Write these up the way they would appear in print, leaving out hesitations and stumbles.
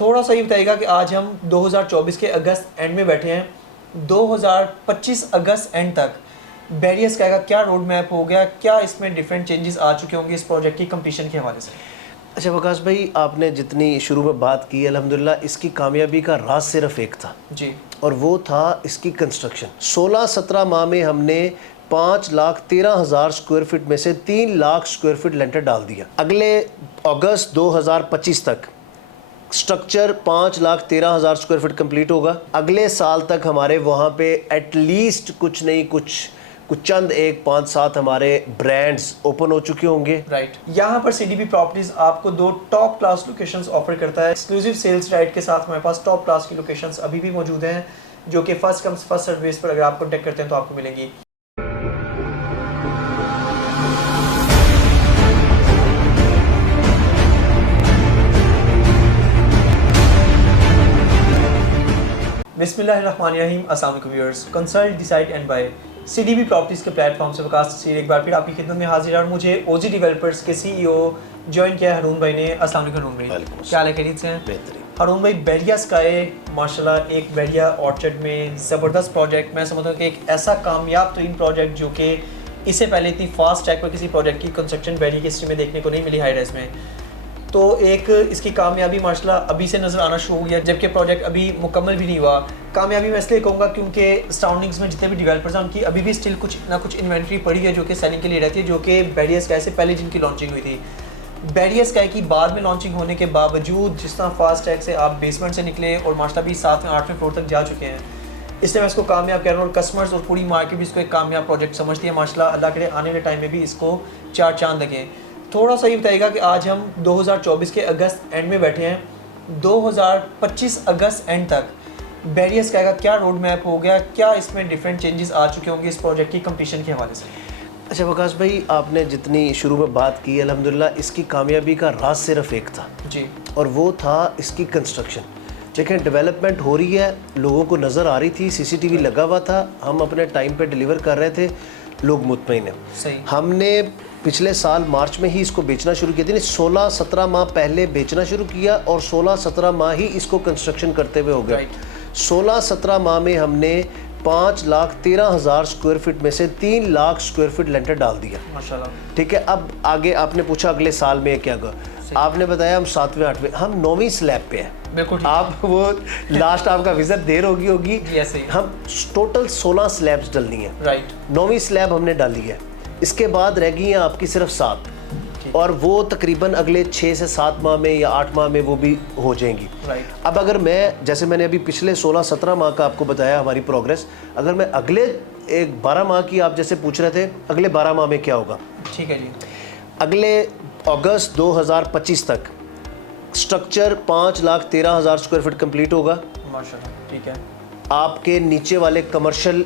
थोड़ा सा ये बताइएगा कि आज हम 2024 के अगस्त एंड में बैठे हैं, 2025 अगस्त एंड तक बैरियर स्काई का क्या रोड मैप हो गया, क्या इसमें डिफरेंट चेंजेस आ चुके होंगे इस प्रोजेक्ट की कंप्लीशन के हवाले से? अच्छा वकास भाई, आपने जितनी शुरू में बात की अल्हम्दुलिल्लाह इसकी कामयाबी का राज सिर्फ एक था जी, और वो था इसकी कंस्ट्रक्शन। 16-17 माह में हमने 5,13,000 स्क्वायर फीट में से 3 लाख स्क्वायर फीट लेंटर डाल दिया। अगले अगस्त 2025 तक स्ट्रक्चर 5,13,000 स्क्वायर फीट कंप्लीट होगा। अगले साल तक हमारे वहाँ पे एटलीस्ट कुछ नहीं कुछ चंद 1-5-7 हमारे ब्रांड्स ओपन हो चुके होंगे। राइट। यहाँ पर सीडीपी प्रॉपर्टीज आपको 2 टॉप क्लास लोकेशंस ऑफर करता है। एक्सक्लूसिव सेल्स राइट के साथ हमारे पास टॉप क्लास की लोकेशंस अभी भी मौजूद हैं, जो कि फर्स्ट कम्स फर्स्ट सर्विस पर अगर आप कॉन्टैक्ट करते हैं तो आपको मिलेंगी। बिस्मिल्लाहिर्रहमानिर्रहीम। अस्सलाम वालेकुम viewers. Consult decide and buy CDB properties के प्लेटफॉर्म से वकास तस्वीर एक बार फिर आपकी खिदमत में हाजिर है और मुझे ओजी डेवलपर्स के सीईओ ज्वाइन किया है हरून भाई ने। अस्सलाम वालेकुम हरून भाई, क्या हाल है, खैरियत से हैं? बेहतरीन। हरून भाई, बैरिया स्काई माशाल्लाह एक बैरिया ऑर्चर्ड में ज़बरदस्त प्रोजेक्ट, मैं समझता हूँ कि एक ऐसा कामयाब तरीन प्रोजेक्ट जो कि इससे पहले इतनी फास्ट ट्रैक पर किसी प्रोजेक्ट की कंस्ट्रक्शन बैरिया की हिस्ट्री में देखने को नहीं मिली हाई राइज में। तो एक इसकी कामयाबी माशाल्लाह अभी से नज़र आना शुरू हो गया, जबकि प्रोजेक्ट अभी मुकम्मल भी नहीं हुआ। कामयाबी मैं इसलिए कहूँगा क्योंकि सराउंडिंग्स में जितने भी डेवलपर्स हैं उनकी अभी भी स्टिल कुछ ना कुछ इन्वेंट्री पड़ी है जो कि सेलिंग के लिए रहती है, जो कि बैरियर स्काई से पहले जिनकी लॉन्चिंग हुई थी। बैरियर स्काई की बाद में लॉन्चिंग होने के बावजूद जिस तरह फास्ट ट्रैक से आप बेसमेंट से निकले और माशाल्लाह भी 7वें 8वें फ्लोर तक जा चुके हैं, इसलिए मैं इसको कामयाब कह रहा हूँ और कस्टमर्स और पूरी मार्केट भी इसको एक कामयाब प्रोजेक्ट समझती है माशाल्लाह। अल्लाह करे आने वाले टाइम में भी इसको 4 चांद लगे। थोड़ा सा ये बताइएगा कि आज हम 2024 के अगस्त एंड में बैठे हैं, 2025 अगस्त एंड तक बैरियर स्काई का क्या रोड मैप हो गया, क्या इसमें डिफरेंट चेंजेस आ चुके होंगे इस प्रोजेक्ट की कंप्लीशन के हवाले से? अच्छा वकास भाई, आपने जितनी शुरू में बात की अल्हम्दुलिल्लाह इसकी कामयाबी का राज सिर्फ एक था जी, और वो था इसकी कंस्ट्रक्शन। देखें, डेवलपमेंट हो रही है, लोगों को नज़र आ रही थी, सीसीटीवी लगा हुआ था, हम अपने टाइम पे डिलीवर कर रहे थे, लोग मुतमईन हैं। सही। हमने पिछले साल मार्च में ही इसको बेचना शुरू किया था, 16-17 माह पहले बेचना शुरू किया और 16-17 माह ही इसको कंस्ट्रक्शन करते हुए हो गए। 16-17 माह में हमने 5,13,000 स्क्वायर फीट में से 3 लाख स्क्वायर फीट लेंटर डाल दिया माशाल्लाह। ठीक है। अब आगे आपने पूछा अगले साल में क्या होगा, आपने बताया हम 7वें 8वें, हम 9वीं स्लैब पे हैं। बिल्कुल। आप वो लास्ट आपका विजिट देर होगी हम टोटल 16 स्लैब्स डलनी है। राइट। 9वीं स्लैब हमने डाली है, इसके बाद रह गई हैं आपकी सिर्फ 7 और वो तकरीबन अगले 6 से 7 माह में या 8 माह में वो भी हो जाएंगी। राइट। अब अगर मैं, जैसे मैंने अभी पिछले 16-17 माह का आपको बताया हमारी प्रोग्रेस, अगर मैं अगले एक 12 माह की आप जैसे पूछ रहे थे, अगले 12 माह में क्या होगा, ठीक है जी। अगले अगस्त 2025 तक स्ट्रक्चर 5,13,000 स्क्वायर फीट कंप्लीट होगा। माशाल्लाह, ठीक है। आपके नीचे वाले कमर्शियल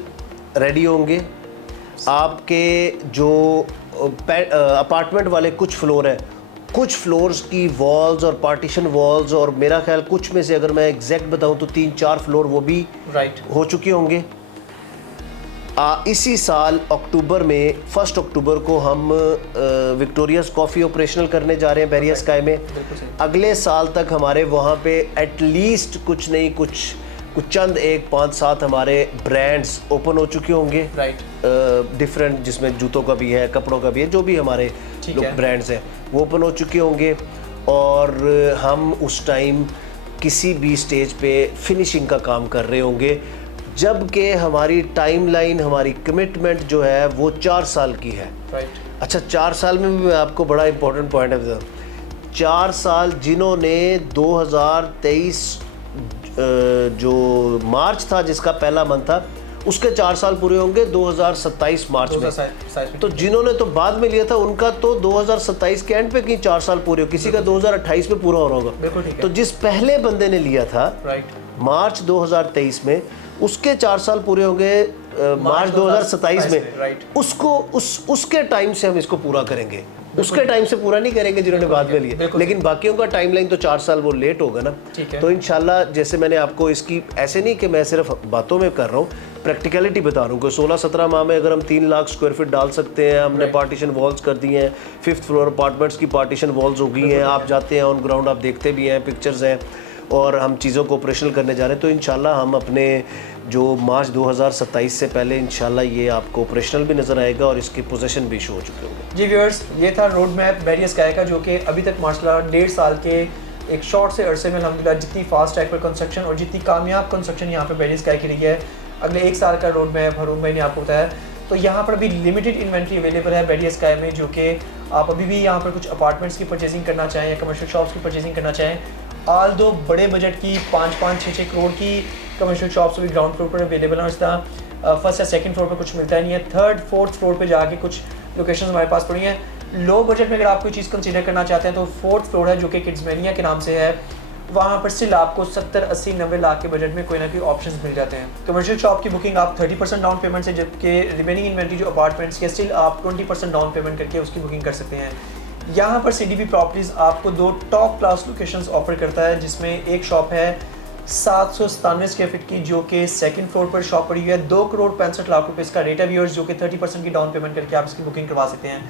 रेडी होंगे, आपके जो अपार्टमेंट वाले कुछ फ्लोर है, कुछ फ्लोर्स की वॉल्स और पार्टीशन वॉल्स, और मेरा ख्याल कुछ में से अगर मैं एग्जैक्ट बताऊं तो 3-4 फ्लोर वो भी राइट हो चुके होंगे। इसी साल अक्टूबर में 1 अक्टूबर को हम विक्टोरियाज कॉफ़ी ऑपरेशनल करने जा रहे हैं बैरियर स्काई में। अगले साल तक हमारे वहाँ पे एटलीस्ट कुछ नहीं कुछ चंद 1-5-7 हमारे ब्रांड्स ओपन हो चुके होंगे। राइट। डिफरेंट, जिसमें जूतों का भी है, कपड़ों का भी है, जो भी हमारे ब्रांड्स हैं वो ओपन हो चुके होंगे। और हम उस टाइम किसी भी स्टेज पे फिनिशिंग का काम कर रहे होंगे, जबकि हमारी टाइमलाइन, हमारी कमिटमेंट जो है वो 4 साल की है। राइट। अच्छा, 4 साल में भी मैं आपको बड़ा इंपॉर्टेंट पॉइंट है बताऊँ। 4 साल जिन्होंने 2023 जो मार्च था जिसका पहला मंथ था, उसके 4 साल पूरे होंगे 2027 मार्च में। तो जिन्होंने तो बाद में लिया था उनका तो 2027 के एंड पे कहीं 4 साल पूरे हो, किसी का 2028 में पूरा हो रहा होगा। तो जिस पहले बंदे ने लिया था मार्च 2023 में, उसके 4 साल पूरे होंगे मार्च 2027 में। उसको उसके टाइम से हम इसको पूरा करेंगे, उसके टाइम से पूरा नहीं करेंगे जिन्होंने बाद में लिए, लेकिन बाकियों का टाइमलाइन तो 4 साल वो लेट होगा ना। तो इंशाल्लाह, जैसे मैंने आपको इसकी, ऐसे नहीं कि मैं सिर्फ बातों में कर रहा हूँ, प्रैक्टिकलिटी बता रहा हूँ कि 16-17 माह में अगर हम 3 लाख स्क्वायर फीट डाल सकते हैं, हमने पार्टीशन वॉल्स कर दी हैं, 5th फ्लोर अपार्टमेंट्स की पार्टीशन वॉल्स हो गई हैं, आप जाते हैं ऑन ग्राउंड, आप देखते भी हैं, पिक्चर्स हैं, और हम चीज़ों को ऑपरेशनल करने जा रहे हैं। तो इंशाल्लाह हम अपने जो मार्च 2027 से पहले इंशाल्लाह ये आपको ऑपरेशनल भी नज़र आएगा और इसकी पोजीशन भी शो हो चुके होंगे। जी व्यूअर्स, ये था रोड मैप बैरियर स्काई का, जो कि अभी तक माशाल्लाह 1.5 साल के एक शॉर्ट से अरसे में अल्हम्दुलिल्लाह जितनी फास्ट ट्रैक पर कंस्ट्रक्शन और जितनी कामयाब कंस्ट्रक्शन यहाँ पर बैरियर स्काई की रही है, अगले 1 साल का रोड मैप हरून भाई ने आपको बताया। तो यहाँ पर अभी लिमिटेड इन्वेंट्री अवेलेबल है बैरियर स्काई में, जो कि आप अभी भी यहाँ पर कुछ अपार्टमेंट्स की परचेजिंग करना चाहें या कमर्शियल शॉप्स की परचेजिंग करना चाहें, आल दो बड़े बजट की 5-5, 6-6 करोड़ की कमर्शियल शॉप्स भी ग्राउंड फ्लोर पर अवेलेबल हैं। और इस तरह फर्स्ट या सेकंड फ्लोर पर कुछ मिलता ही नहीं है, थर्ड फोर्थ फ्लोर पर जाके कुछ लोकेशंस हमारे पास पड़ी हैं। लो बजट में अगर आप कोई चीज़ कंसीडर करना चाहते हैं तो फोर्थ फ्लोर है, जो कि किड्समेनिया के नाम से है। वहाँ पर स्टिल आपको 70, 80, 90 लाख के बजट में कोई ना कोई ऑप्शंस मिल जाते हैं। कमर्शियल शॉप की बुकिंग आप 30% डाउन पेमेंट से, जबकि रिमेनिंग इन्वेंट्री जो अपार्टमेंट्स की स्टिल आप 20% डाउन पेमेंट करके उसकी बुकिंग कर सकते हैं। यहाँ पर CDB प्रॉपर्टीज़ आपको 2 टॉप क्लास लोकेशंस ऑफर करता है, जिसमें एक शॉप है 797 स्क्वायर फीट की, जो कि सेकंड फ्लोर पर शॉप पड़ी हुई है। 2 करोड़ 65 लाख रुपए इसका रेट है व्यूअर्स, जो कि 30% की डाउन पेमेंट करके आप इसकी बुकिंग करवा सकते हैं।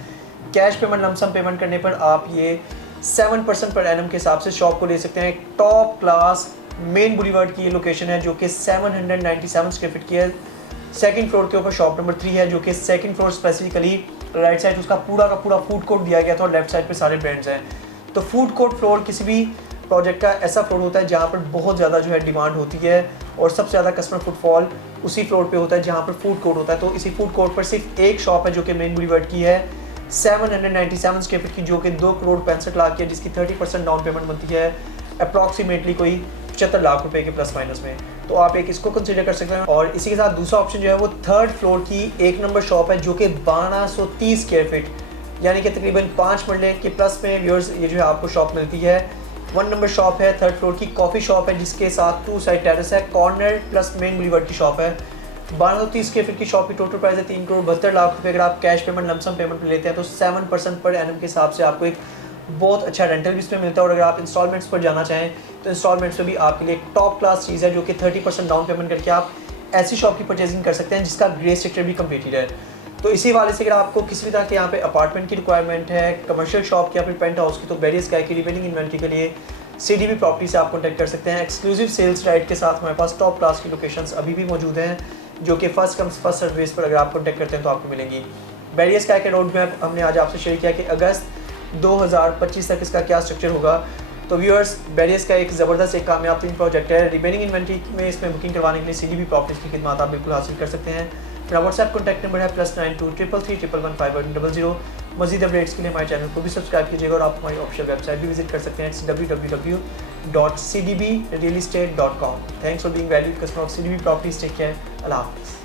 कैश पेमेंट लमसम पेमेंट करने पर आप ये 7% पर एनम के हिसाब से शॉप को ले सकते हैं। टॉप क्लास मेन बुलीवर्ड की ये लोकेशन है, जो कि 797 स्क्वायर फीट की है। सेकंड फ्लोर के ऊपर शॉप नंबर 3 है, जो कि second floor specifically right side उसका पूरा का पूरा फूड कोर्ट दिया गया था और लेफ्ट साइड पे सारे ब्रांड्स हैं। तो फूड कोर्ट फ्लोर किसी भी प्रोजेक्ट का ऐसा फ्लोर होता है जहाँ पर बहुत ज़्यादा जो है डिमांड होती है और सबसे ज़्यादा कस्टमर फुटफॉल उसी फ्लोर पे होता है जहाँ पर फूड कोर्ट होता है। तो इसी फूड कोर्ट पर सिर्फ एक शॉप है जो कि मेन बुलीवर्ड की है, 797 स्क्वायर फीट की, जो कि 2 करोड़ 65 लाख की है, जिसकी 30% डाउन पेमेंट बनती है अप्रॉक्सीमेटली कोई 75 लाख रुपए के प्लस माइनस में। तो आप एक इसको कंसीडर कर सकते हैं। और इसी के साथ दूसरा ऑप्शन जो है वो थर्ड फ्लोर की 1 नंबर शॉप है, जो कि 1230 स्क्वायर फीट यानी कि तकरीबन 5 मरले के प्लस में व्यूअर्स ये जो है आपको शॉप मिलती है। 1 नंबर शॉप है थर्ड फ्लोर की, कॉफ़ी शॉप है जिसके साथ 2 साइड टेरेस है, कॉर्नर प्लस मेन बुलीवर्ड की शॉप है। 1230 स्क्वायर फीट की शॉप की टोटल प्राइस है 3 करोड़ 72 लाख रुपए। अगर आप कैश पेमेंट लमसम पेमेंट लेते हैं तो 7% पर एनम के हिसाब से आपको एक बहुत अच्छा रेंटल भी इसमें मिलता है। और अगर आप इंस्टॉलमेंट्स पर जाना चाहें तो इंस्टॉलमेंट्स में भी आपके लिए एक टॉप क्लास चीज़ है, जो कि 30% डाउन पेमेंट करके आप ऐसी शॉप की परचेजिंग कर सकते हैं जिसका ग्रे स्ट्रक्चर भी कम्प्लीटेड है। तो इसी वाले से अगर आपको किसी भी तरह के यहाँ पे अपार्टमेंट की रिक्वायरमेंट है, कमर्शियल शॉप की या फिर पेंट हाउस की, तो बैरियर स्काई की रिमेनिंग इन्वेंट्री के लिए CDB प्रॉपर्टी से आप कॉन्टैक्ट कर सकते हैं। एक्सक्लूसिव सेल्स राइट के साथ हमारे पास टॉप क्लास की लोकेशंस अभी भी मौजूद हैं, जो कि फर्स्ट कम्स फर्स्ट सर्विस पर अगर आप कॉन्टैक्ट करते हैं तो आपको मिलेंगी। बैरियर स्काई के रोड मैप हमने आज आपसे शेयर किया कि अगस्त 2025 तक इसका क्या स्ट्रक्चर होगा। तो व्यूअर्स, बैरियर स्काई एक ज़बरदस्त एक कामयाब तीन प्रोजेक्ट है। रिमेनिंग इन्वेंट्री में इसमें बुकिंग करवाने के लिए CDB प्रॉपर्टीज़ की खिदमत आप बिल्कुल हासिल कर सकते हैं। मेरा व्हाट्सएप कॉन्टैक्ट नंबर है +92 333 111 500। मज़ीद अपडेट्स के लिए हमारे चैनल को भी सब्सक्राइब कीजिएगा और आप हमारी ऑफिशियल वेबसाइट भी विजिट कर सकते हैं www.cdbrealestate.com। Thanks for being valued customer of CDB properties. Take care, अल्लाह हाफ़िज़।